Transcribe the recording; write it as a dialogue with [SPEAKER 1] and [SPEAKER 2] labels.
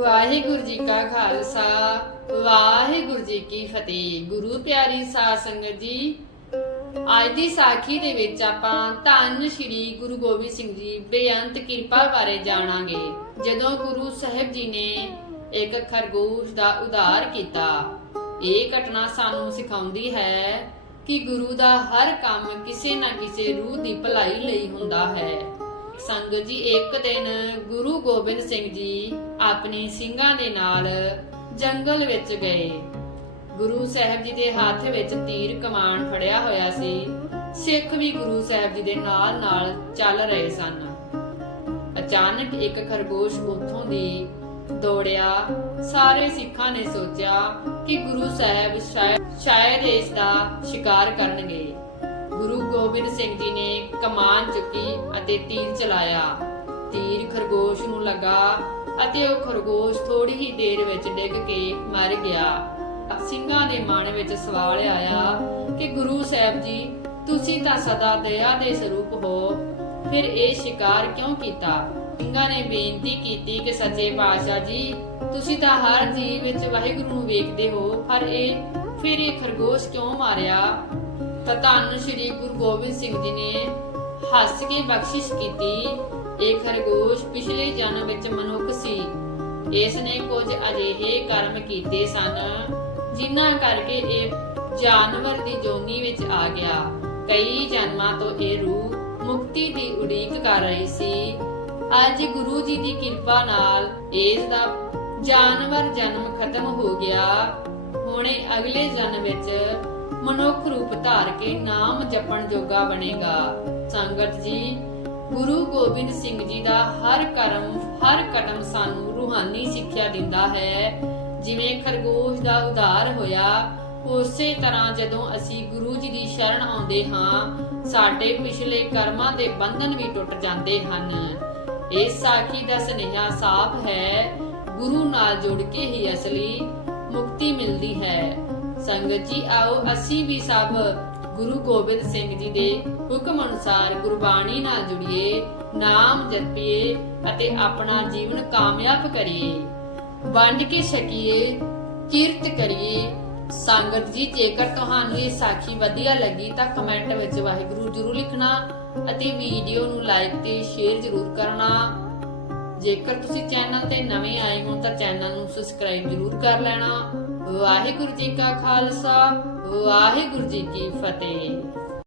[SPEAKER 1] ਵਾਹਿਗੁਰੂ ਜੀ ਕਾ ਖਾਲਸਾ, ਵਾਹਿਗੁਰੂ ਜੀ ਕੀ ਫਤਿਹ। ਗੁਰੂ ਪਿਆਰੀ ਸਾਧ ਸੰਗਤ ਜੀ, ਅੱਜ ਦੀ ਸਾਖੀ ਦੇ ਵਿੱਚ ਆਪਾਂ ਧੰਨ ਸ਼੍ਰੀ ਗੁਰੂ ਗੋਬਿੰਦ ਸਿੰਘ ਜੀ ਬੇਅੰਤ ਕਿਰਪਾ ਬਾਰੇ ਜਾਣਾਂਗੇ। ਜਦੋਂ ਗੁਰੂ ਸਾਹਿਬ ਜੀ ਨੇ ਇੱਕ ਖਰਗੋਸ਼ ਦਾ ਉਧਾਰ ਕੀਤਾ, ਇਹ ਘਟਨਾ ਸਾਨੂੰ ਸਿਖਾਉਂਦੀ ਹੈ ਕਿ ਗੁਰੂ ਦਾ ਹਰ ਕੰਮ ਕਿਸੇ ਨਾ ਕਿਸੇ ਰੂਹ ਦੀ ਭਲਾਈ ਲਈ ਹੁੰਦਾ ਹੈ। ਸੰਗਤ ਜੀ, ਇੱਕ ਦਿਨ ਗੁਰੂ ਗੋਬਿੰਦ ਸਿੰਘ ਜੀ ਆਪਣੀ ਸਿੰਘਾਂ ਦੇ ਨਾਲ ਜੰਗਲ ਵਿੱਚ ਗਏ। ਗੁਰੂ ਸਾਹਿਬ ਜੀ ਦੇ ਹੱਥ ਵਿੱਚ ਤੀਰ ਕਮਾਨ ਫੜਿਆ ਹੋਇਆ ਸੀ। ਸਿੱਖ ਵੀ ਗੁਰੂ ਸਾਹਿਬ ਜੀ ਦੇ ਨਾਲ ਨਾਲ ਚੱਲ ਰਹੇ ਸਨ। ਅਚਾਨਕ ਇੱਕ ਖਰਗੋਸ਼ ਉੱਥੋਂ ਦੀ ਦੌੜਿਆ। ਸਾਰੇ ਸਿੱਖਾਂ ਨੇ ਸੋਚਿਆ ਕਿ ਗੁਰੂ ਸਾਹਿਬ ਸ਼ਾਇਦ ਸ਼ਾਇਦ ਇਸ ਦਾ ਸ਼ਿਕਾਰ ਕਰਨਗੇ। ਗੁਰੂ ਗੋਬਿੰਦ ਸਿੰਘ ਜੀ ਨੇ ਕਮਾਨ ਚੁੱਕੀ ਅਤੇ ਤੀਰ ਚਲਾਇਆ। ਤੀਰ ਖਰਗੋਸ਼ ਨੂੰ ਲੱਗਾ ਅਤੇ ਉਹ ਖਰਗੋਸ਼ ਥੋੜੀ ਹੀ ਦੇਰ ਵਿੱਚ ਡਿੱਗ ਕੇ ਮਰ ਗਿਆ। ਸਿੰਘਾਂ ਦੇ ਮਨ ਵਿੱਚ ਸਵਾਲ ਆਇਆ ਕਿ ਗੁਰੂ ਸਾਹਿਬ ਜੀ, ਤੁਸੀਂ ਤਾਂ ਸਦਾ ਦਇਆ ਦੇ ਸਰੂਪ ਹੋ। ਫਿਰ ਇਹ ਸ਼ਿਕਾਰ ਕਿਉਂ ਕੀਤਾ? ਸਿੰਘਾਂ ਨੇ ਬੇਨਤੀ ਕੀਤੀ ਕਿ ਸੱਚੇ ਪਾਤਸ਼ਾਹ ਜੀ, ਤੁਸੀਂ ਤਾਂ ਹਰ ਜੀਵ ਵਿੱਚ ਵਾਹਿਗੁਰੂ ਨੂੰ ਵੇਖਦੇ ਹੋ, ਪਰ ਇਹ, ਫਿਰ ਇਹ ਖਰਗੋਸ਼ ਕਿਉਂ ਮਾਰਿਆ? ਤਾਂ ਧੰਨ ਸ਼੍ਰੀ ਗੁਰੂ ਗੋਬਿੰਦ ਸਿੰਘ ਜੀ ਨੇ ਹੱਸ ਕੇ ਬਖਸ਼ਿਸ਼ ਕੀਤੀ। ਇਹ ਖਰਗੋਸ਼ ਪਿਛਲੇ ਜਨਮ ਵਿੱਚ ਮਨੁੱਖ ਸੀ। ਇਸ ਨੇ ਕੁਝ ਅਜਿਹੇ ਕਰਮ ਕੀਤੇ ਸਨ, ਜਿਨ੍ਹਾਂ ਕਰਕੇ ਇਹ ਜਾਨਵਰ ਦੀ ਜੋਨੀ ਵਿੱਚ ਆ ਗਿਆ। ਕਈ ਜਨਮਾਂ ਤੋਂ ਇਹ ਰੂਹ ਮੁਕਤੀ ਦੀ ਉਡੀਕ ਕਰ ਰਹੀ ਸੀ। ਅੱਜ ਗੁਰੂ ਜੀ ਦੀ ਕਿਰਪਾ ਨਾਲ ਇਸ ਦਾ ਜਾਨਵਰ ਜਨਮ ਖਤਮ ਹੋ ਗਿਆ। ਹੁਣੇ ਅਗਲੇ ਜਨਮ ਵਿੱਚ ਮਨੁੱਖ ਰੂਪ ਧਾਰ ਕੇ ਨਾਮ ਜਪਣ ਜੋਗਾ ਬਣੇਗਾ। ਸੰਗਤ ਜੀ, ਗੁਰੂ ਗੋਬਿੰਦ ਸਿੰਘ ਜੀ ਦਾ ਹਰ ਕਰਮ, ਹਰ ਕਦਮ ਸਾਨੂੰ ਰੂਹਾਨੀ ਸਿੱਖਿਆ ਦਿੰਦਾ ਹੈ। ਜਿਵੇਂ ਖਰਗੋਸ਼ ਦਾ ਉਧਾਰ ਹੋਇਆ, ਉਸੇ ਤਰ੍ਹਾਂ ਜਦੋਂ ਅਸੀਂ ਗੁਰੂ ਜੀ ਦੀ ਸ਼ਰਨ ਆਉਂਦੇ ਹਾਂ, ਸਾਡੇ ਪਿਛਲੇ ਕਰਮਾਂ ਦੇ ਬੰਧਨ ਵੀ ਟੁੱਟ ਜਾਂਦੇ ਹਨ। ਇਸ ਸਾਖੀ ਦਾ ਸੁਨੇਹਾ ਸਾਫ਼ ਹੈ, ਗੁਰੂ ਨਾਲ ਜੁੜ ਕੇ ਹੀ ਅਸਲੀ ਮੁਕਤੀ ਮਿਲਦੀ ਹੈ। ਸੰਗਤ ਜੀ, ਆਓ ਅਸੀਂ ਵੀ ਸਭ ਗੁਰੂ ਗੋਬਿੰਦ ਸਿੰਘ ਜੀ ਦੇ ਹੁਕਮ ਅਨੁਸਾਰ ਗੁਰਬਾਣੀ ਨਾਲ ਜੁੜੀਏ, ਨਾਮ ਜਪੀਏ ਅਤੇ ਆਪਣਾ ਜੀਵਨ ਕਾਮਯਾਬ ਕਰੀਏ। ਵੰਡ ਕੇ ਛਕੀਏ, ਕੀਰਤ ਕਰੀਏ। ਸੰਗਤ ਜੀ, ਜੇਕਰ ਤੁਹਾਨੂੰ ਇਹ ਸਾਖੀ ਵਧੀਆ ਲੱਗੀ ਤਾਂ ਕਮੈਂਟ ਵਿੱਚ ਵਾਹਿਗੁਰੂ ਜ਼ਰੂਰ ਲਿਖਣਾ ਅਤੇ ਵੀਡੀਓ ਨੂੰ ਲਾਈਕ ਤੇ ਸ਼ੇਅਰ ਜ਼ਰੂਰ ਕਰਨਾ। ਜੇਕਰ ਤੁਸੀਂ ਚੈਨਲ ਤੇ ਨਵੇਂ ਆਏ ਹੋ ਤਾਂ ਚੈਨਲ ਨੂੰ ਸਬਸਕ੍ਰਾਈਬ ਜ਼ਰੂਰ ਕਰ ਲੈਣਾ। ਵਾਹਿਗੁਰੂ ਜੀ ਕਾ ਖਾਲਸਾ। ਵਾਹਿਗੁਰੂ ਜੀ ਕੀ ਫਤਿਹ।